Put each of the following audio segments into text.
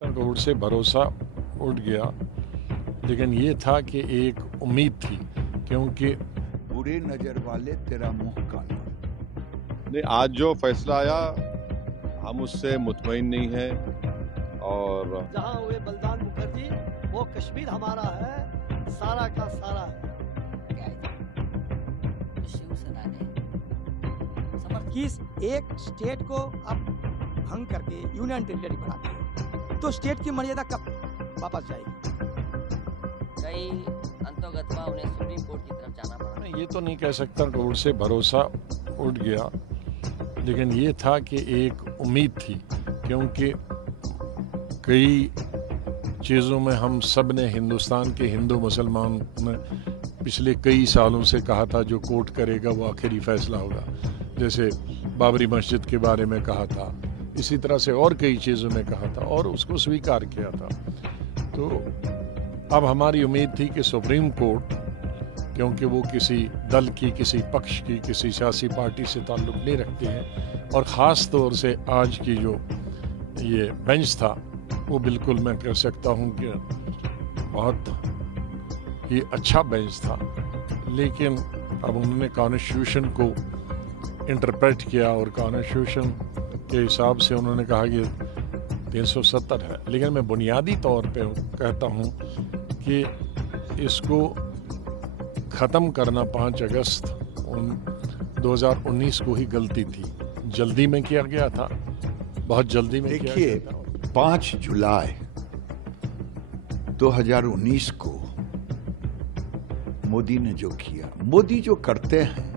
करोड़ से भरोसा उठ गया, लेकिन ये था कि एक उम्मीद थी, क्योंकि बुरे नजर वाले तेरा मुंह काला। नहीं, आज जो फैसला आया हम उससे मुतमईन नहीं हैं और जहां हुए बलिदान मुखर्जी वो कश्मीर हमारा है, सारा का सारा है। शिवसेना ने समर्थन कि एक स्टेट को अब भंग करके यूनियन टेरिटरी बना दिया तो स्टेट की मर्यादा कब वापस जाएगी? कई अंतर्गतवा उन्हें सुप्रीम कोर्ट की तरफ जाना पड़ा। मैं ये तो नहीं कह सकता करोड़ से भरोसा उठ गया, लेकिन ये था कि एक उम्मीद थी, क्योंकि कई चीज़ों में हम सब ने, हिंदुस्तान के हिंदू मुसलमान ने पिछले कई सालों से कहा था जो कोर्ट करेगा वो आखिरी फैसला होगा। जैसे बाबरी मस्जिद के बारे में कहा था, इसी तरह से और कई चीज़ों में कहा था और उसको स्वीकार किया था। तो अब हमारी उम्मीद थी कि सुप्रीम कोर्ट, क्योंकि वो किसी दल की, किसी पक्ष की, किसी सियासी पार्टी से ताल्लुक़ नहीं रखते हैं, और ख़ास तौर से आज की जो ये बेंच था वो बिल्कुल मैं कह सकता हूँ कि बहुत ही अच्छा बेंच था। लेकिन अब उन्होंने कॉन्स्टिट्यूशन को इंटरप्रेट किया और कॉन्स्टिट्यूशन के हिसाब से उन्होंने कहा कि 370 है, लेकिन मैं बुनियादी तौर पे कहता हूँ कि इसको ख़त्म करना 5 अगस्त 2019 को ही गलती थी। जल्दी में किया गया था, बहुत जल्दी में किया देखिए, गया था। 5 जुलाई 2019 को मोदी ने जो किया, मोदी जो करते हैं,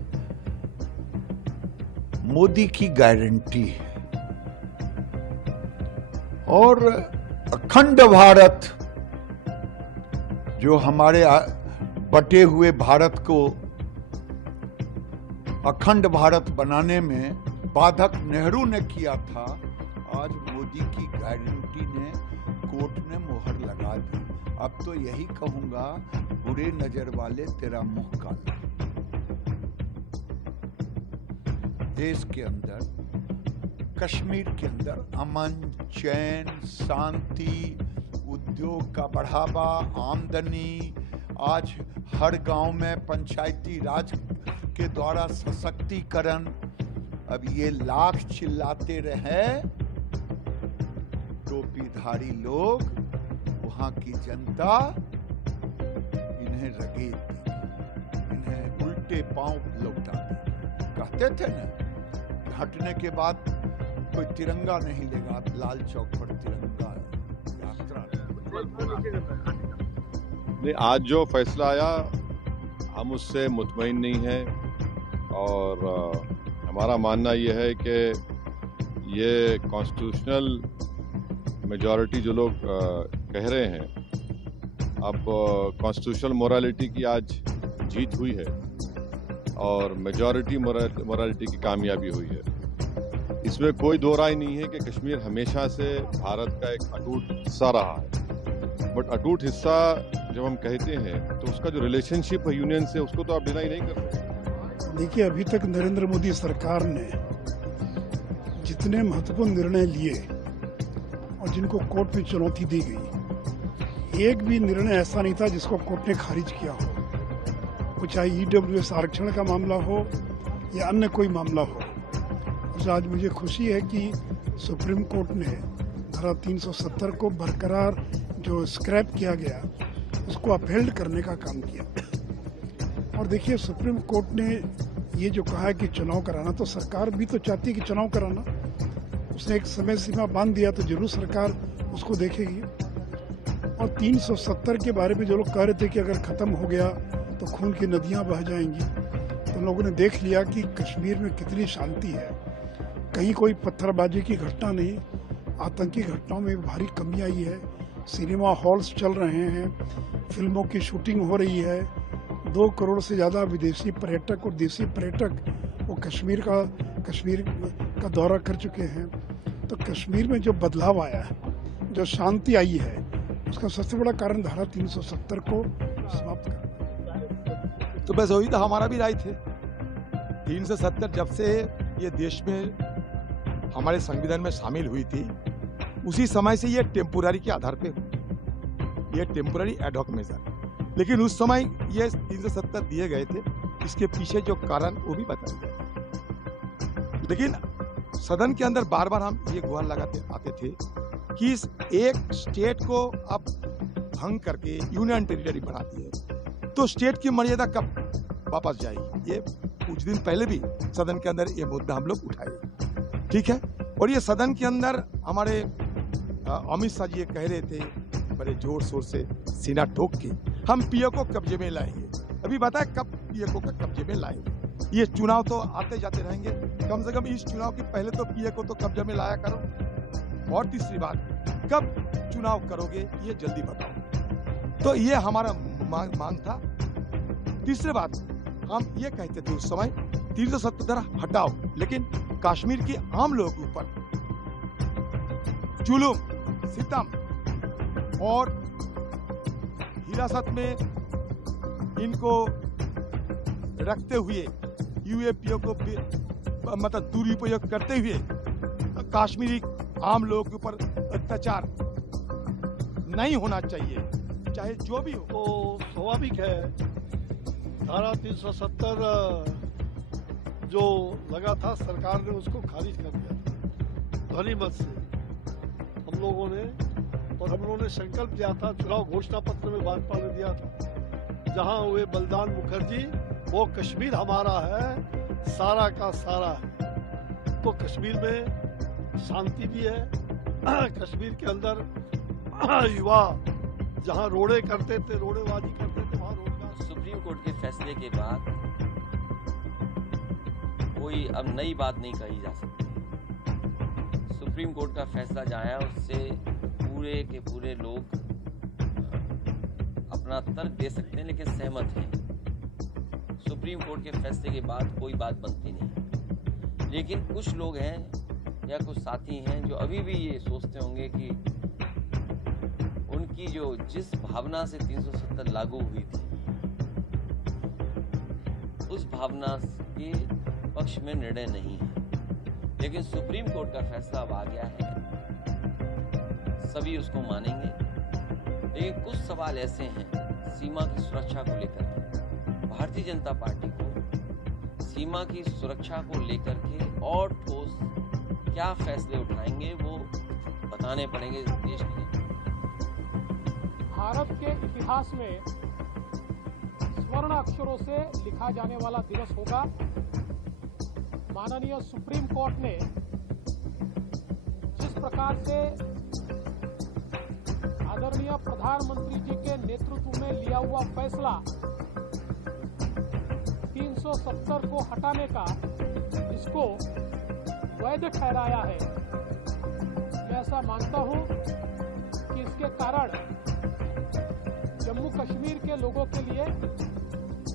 मोदी की गारंटी है। और अखंड भारत, जो हमारे बटे हुए भारत को अखंड भारत बनाने में बाधक नेहरू ने किया था, आज मोदी की गारंटी ने कोर्ट ने मोहर लगा दी। अब तो यही कहूंगा, बुरे नजर वाले तेरा मुंह काला। देश के अंदर, कश्मीर के अंदर अमन, चैन, शांति, उद्योग का बढ़ावा, आमदनी, आज हर गांव में पंचायती राज के द्वारा सशक्तिकरण। अब ये लाख चिल्लाते रहे टोपीधारी लोग, वहां की जनता इन्हें रगेद देगी, इन्हें उल्टे पांव लौटा देगी। कहते थे ना, हटने के बाद कोई तिरंगा नहीं लेगा, लाल चौक पर तिरंगा यात्रा। नहीं, आज जो फैसला आया हम उससे मुतमईन नहीं हैं और हमारा मानना ये है कि ये कॉन्स्टिट्यूशनल मेजॉरिटी जो लोग कह रहे हैं, अब कॉन्स्टिट्यूशनल मोरालिटी की आज जीत हुई है और मेजॉरिटी मोरालिटी की कामयाबी हुई है। इसमें कोई दो राय नहीं है कि कश्मीर हमेशा से भारत का एक अटूट हिस्सा रहा है, बट अटूट हिस्सा जब हम कहते हैं तो उसका जो रिलेशनशिप है यूनियन से, उसको तो आप डिनाई नहीं कर सकते। देखिए, अभी तक नरेंद्र मोदी सरकार ने जितने महत्वपूर्ण निर्णय लिए और जिनको कोर्ट में चुनौती दी गई, एक भी निर्णय ऐसा नहीं था जिसको कोर्ट ने खारिज किया हो। वो चाहे ईडब्ल्यूएस आरक्षण का मामला हो या अन्य कोई मामला हो। तो आज मुझे खुशी है कि सुप्रीम कोर्ट ने धारा 370 को बरकरार, जो स्क्रैप किया गया, उसको अपहेल्ड करने का काम किया। और देखिए, सुप्रीम कोर्ट ने ये जो कहा है कि चुनाव कराना, तो सरकार भी तो चाहती है कि चुनाव कराना। उसने एक समय सीमा बांध दिया तो जरूर सरकार उसको देखेगी। और 370 के बारे में जो लोग कह रहे थे कि अगर खत्म हो गया तो खून की नदियां बह जाएंगी, तो लोगों ने देख लिया कि कश्मीर में कितनी शांति है। कहीं कोई पत्थरबाजी की घटना नहीं, आतंकी घटनाओं में भारी कमी आई है। सिनेमा हॉल्स चल रहे हैं, फिल्मों की शूटिंग हो रही है। 2 करोड़ से ज़्यादा विदेशी पर्यटक और देसी पर्यटक वो कश्मीर का दौरा कर चुके हैं। तो कश्मीर में जो बदलाव आया है, जो शांति आई है, उसका सबसे बड़ा कारण धारा 370 को समाप्त करना। तो बस वही तो हमारा भी राय थे। 370 जब से ये देश में हमारे संविधान में शामिल हुई थी, उसी समय से ये टेम्पोररी के आधार पे ये टेम्पोररी एडहॉक मेजर, लेकिन उस समय ये 370 दिए गए थे, इसके पीछे जो कारण वो भी बताया गया। लेकिन सदन के अंदर बार बार हम ये गुहार लगाते आते थे कि इस एक स्टेट को अब भंग करके यूनियन टेरिटरी बना दिए तो स्टेट की मर्यादा कब वापस जाएगी। ये कुछ दिन पहले भी सदन के अंदर ये मुद्दा हम लोग उठाए, ठीक है। और ये सदन के अंदर हमारे अमित शाह जी ये कह रहे थे बड़े जोर शोर से, सीना ठोक के, हम पीओ को कब्जे में लाएंगे। अभी बताए कब पीओ को कब्जे में लाएंगे। ये चुनाव तो आते जाते रहेंगे, कम से कम इस चुनाव के पहले तो पीओ को तो कब्जे में लाया करो। और तीसरी बात, कब चुनाव करोगे ये जल्दी बताओ। तो ये हमारा मांग था। तीसरी बात, हम ये कहते थे उस समय 370 हटाओ, लेकिन कश्मीर के आम लोगों के ऊपर जुल्म, सितम और हिरासत में इनको रखते हुए यूएपीओ को मतलब दुरुपयोग करते हुए कश्मीरी आम लोगों के ऊपर अत्याचार नहीं होना चाहिए, चाहे जो भी हो। तो स्वाभाविक है, धारा 370 जो लगा था सरकार ने उसको खारिज कर दिया था ध्वनि मत से हम लोगों ने। और हम लोगों ने संकल्प लिया था, चुनाव घोषणा पत्र में भाजपा ने दिया था, जहां हुए बलिदान मुखर्जी वो कश्मीर हमारा है, सारा का सारा है। तो कश्मीर में शांति भी है, कश्मीर के अंदर युवा जहां रोड़े करते थे, रोड़ेबाजी करते थे, वहां रोजगार। सुप्रीम कोर्ट के फैसले के बाद कोई अब नई बात नहीं कही जा सकती। सुप्रीम कोर्ट का फैसला जो आया उससे पूरे के पूरे लोग अपना तर्क दे सकते हैं, लेकिन सहमत हैं। सुप्रीम कोर्ट के फैसले के बाद कोई बात बनती नहीं। लेकिन कुछ लोग हैं या कुछ साथी हैं जो अभी भी ये सोचते होंगे कि उनकी जो जिस भावना से 370 लागू हुई थी उस भावना के पक्ष में निर्णय नहीं है। लेकिन सुप्रीम कोर्ट का फैसला अब आ गया है, सभी उसको मानेंगे। लेकिन कुछ सवाल ऐसे हैं सीमा की सुरक्षा को लेकर, भारतीय जनता पार्टी को सीमा की सुरक्षा को लेकर के और ठोस क्या फैसले उठाएंगे वो बताने पड़ेंगे देश के लिए। भारत के इतिहास में स्वर्ण अक्षरों से लिखा जाने वाला दिवस होगा। माननीय सुप्रीम कोर्ट ने जिस प्रकार से आदरणीय प्रधानमंत्री जी के नेतृत्व में लिया हुआ फैसला 370 को हटाने का इसको वैध ठहराया है, मैं ऐसा मानता हूं कि इसके कारण जम्मू कश्मीर के लोगों के लिए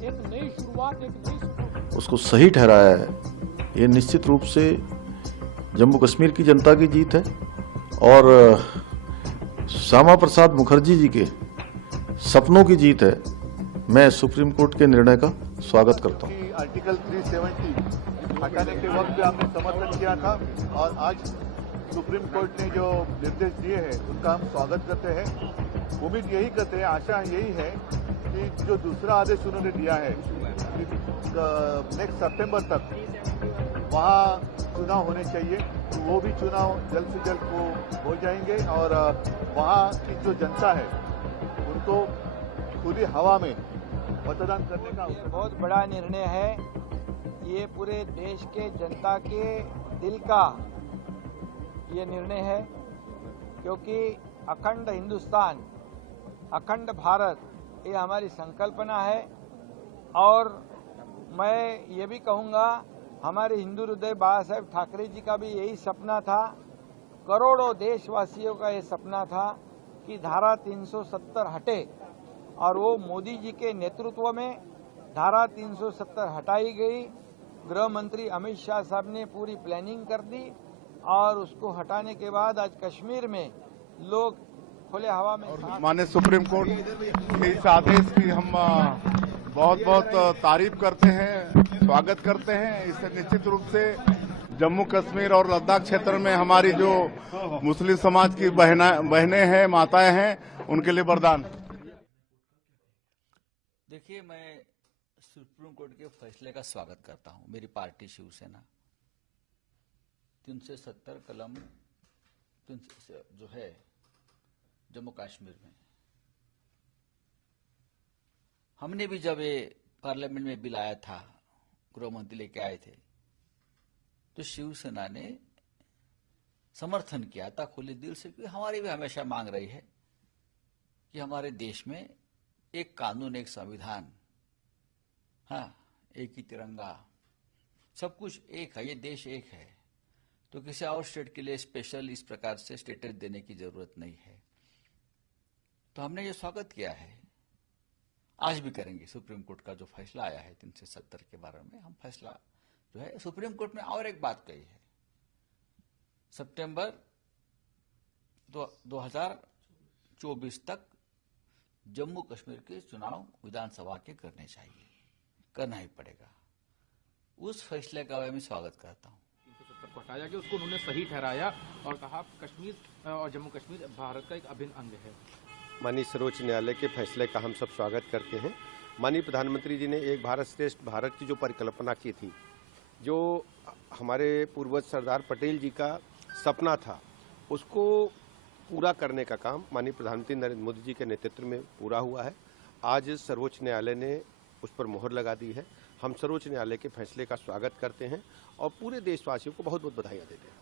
एक नई शुरुआत, एक नई उसको सही ठहराया है। ये निश्चित रूप से जम्मू कश्मीर की जनता की जीत है और श्यामा प्रसाद मुखर्जी जी के सपनों की जीत है। मैं सुप्रीम कोर्ट के निर्णय का स्वागत करता हूँ। आर्टिकल 370 हटाने के वक्त भी हमने समर्थन किया था और आज सुप्रीम कोर्ट ने जो निर्देश दिए हैं उनका हम स्वागत करते हैं। उम्मीद यही करते हैं, आशा यही है कि जो दूसरा आदेश उन्होंने दिया है नेक्स्ट सितंबर तक वहाँ चुनाव होने चाहिए, तो वो भी चुनाव जल्द से जल्द हो जाएंगे और वहाँ की जो जनता है उनको खुली हवा में मतदान करने का बहुत बड़ा निर्णय है। ये पूरे देश के जनता के दिल का ये निर्णय है, क्योंकि अखंड हिंदुस्तान, अखंड भारत ये हमारी संकल्पना है। और मैं ये भी कहूँगा हमारे हिंदू हृदय बाबा साहेब ठाकरे जी का भी यही सपना था, करोड़ों देशवासियों का ये सपना था कि धारा 370 हटे, और वो मोदी जी के नेतृत्व में धारा 370 हटाई गई। गृह मंत्री अमित शाह साहब ने पूरी प्लानिंग कर दी और उसको हटाने के बाद आज कश्मीर में लोग खुले हवा में। माननीय सुप्रीम कोर्ट के इस आदेश की हम बहुत बहुत तारीफ करते हैं, स्वागत करते हैं। इससे निश्चित रूप से जम्मू कश्मीर और लद्दाख क्षेत्र में हमारी जो मुस्लिम समाज की बहनें हैं, माताएं हैं, उनके लिए वरदान। देखिए, मैं सुप्रीम कोर्ट के फैसले का स्वागत करता हूं। मेरी पार्टी शिवसेना 370 कलम जो है जम्मू कश्मीर में, हमने भी जब ये पार्लियामेंट में बिल आया था, गृह मंत्री लेके आए थे, तो शिवसेना ने समर्थन किया था खुले दिल से, क्योंकि हमारी भी हमेशा मांग रही है कि हमारे देश में एक कानून, एक संविधान, हाँ, एक ही तिरंगा, सब कुछ एक है, ये देश एक है, तो किसी और स्टेट के लिए स्पेशल इस प्रकार से स्टेटस देने की जरूरत नहीं है। तो हमने ये स्वागत किया है, आज भी करेंगे। सुप्रीम कोर्ट का जो फैसला आया है 370 के बारे में, हम फैसला जो है सुप्रीम कोर्ट ने और एक बात कही है, सितंबर 2024 तक जम्मू कश्मीर के चुनाव विधानसभा के करने चाहिए, करना ही पड़ेगा। उस फैसले का मैं स्वागत करता हूँ। 370 को हटाया गया, उसको उन्होंने सही ठहराया और कहा कश्मीर और जम्मू कश्मीर भारत का एक अभिन्न अंग है। माननीय सर्वोच्च न्यायालय के फैसले का हम सब स्वागत करते हैं। माननीय प्रधानमंत्री जी ने एक भारत श्रेष्ठ भारत की जो परिकल्पना की थी, जो हमारे पूर्वज सरदार पटेल जी का सपना था, उसको पूरा करने का काम माननीय प्रधानमंत्री नरेंद्र मोदी जी के नेतृत्व में पूरा हुआ है। आज सर्वोच्च न्यायालय ने उस पर मोहर लगा दी है। हम सर्वोच्च न्यायालय के फैसले का स्वागत करते हैं और पूरे देशवासियों को बहुत बहुत बधाइयाँ देते हैं।